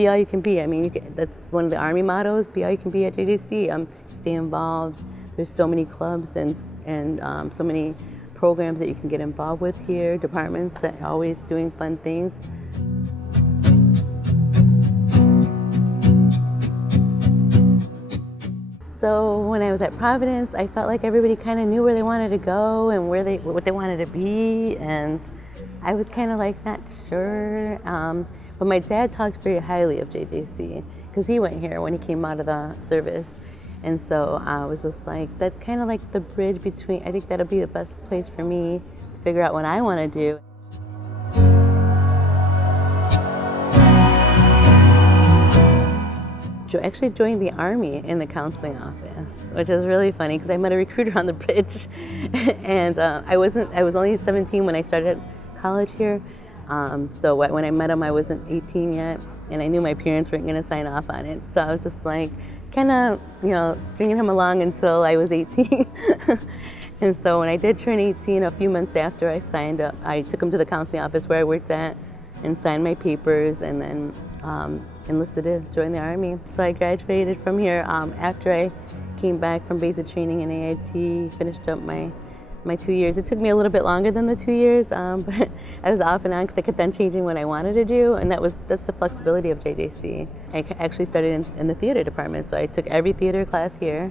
be all you can be. I mean, that's one of the Army mottos, be all you can be at JJC. Stay involved. There's so many clubs and so many programs that you can get involved with here, departments that are always doing fun things. So when I was at Providence, I felt like everybody kind of knew where they wanted to go and what they wanted to be, and I was kind of like not sure. But my dad talked very highly of JJC because he went here when he came out of the service, and so I was just like, that's kind of like the bridge between. I think that'll be the best place for me to figure out what I want to do. Actually joined the Army in the counseling office, which is really funny because I met a recruiter on the bridge, and I was only 17 when I started college here. So when I met him, I wasn't 18 yet, and I knew my parents weren't going to sign off on it. So I was just like, kind of, stringing him along until I was 18. And so when I did turn 18, a few months after I signed up, I took him to the counseling office where I worked at and signed my papers, and then enlisted to join the Army. So I graduated from here after I came back from basic training in AIT, finished up my 2 years. It took me a little bit longer than the 2 years, but I was off and on because I kept on changing what I wanted to do, and that's the flexibility of JJC. I actually started in the theater department, so I took every theater class here,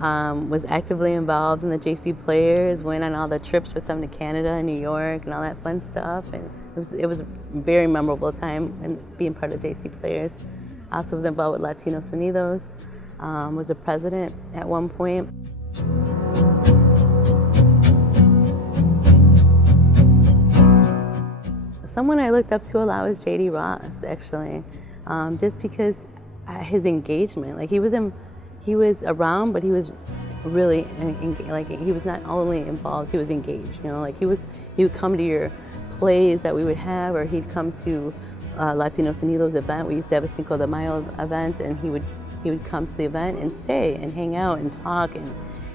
was actively involved in the JC Players, went on all the trips with them to Canada and New York and all that fun stuff, and it was a very memorable time and being part of JC Players. I also was involved with Latinos Unidos, was a president at one point. Someone I looked up to a lot was J.D. Ross, actually, just because his engagement, like he was around, but he was really, like he was not only involved, he was engaged, like he would come to your plays that we would have, or he'd come to Latinos Unidos event. We used to have a Cinco de Mayo event, and he would come to the event and stay and hang out and talk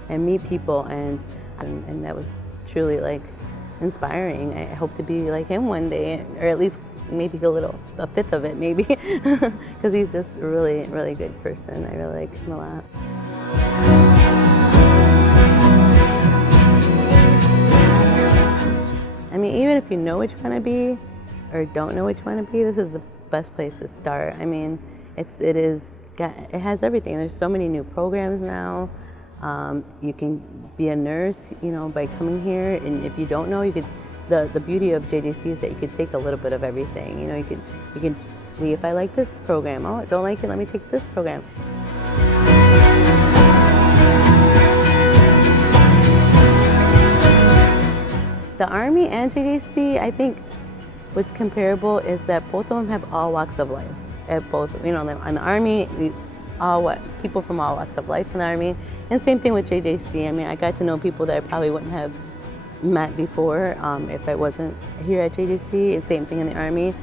and meet people, and that was truly like inspiring. I hope to be like him one day, or at least maybe a fifth of it maybe, because he's just a really, really good person. I really like him a lot. I mean, even if you know what you want to be or don't know what you want to be, this is the best place to start. I mean, it has everything. There's so many new programs now. You can be a nurse, by coming here, and if you don't know, you could. The beauty of JJC is that you could take a little bit of everything. You can see if I like this program. Oh, I don't like it. Let me take this program. The Army and JJC, I think what's comparable is that both of them have all walks of life. At both, in the Army, people from all walks of life in the Army, and same thing with JJC. I mean, I got to know people that I probably wouldn't have met before if I wasn't here at JJC. It's same thing in the Army.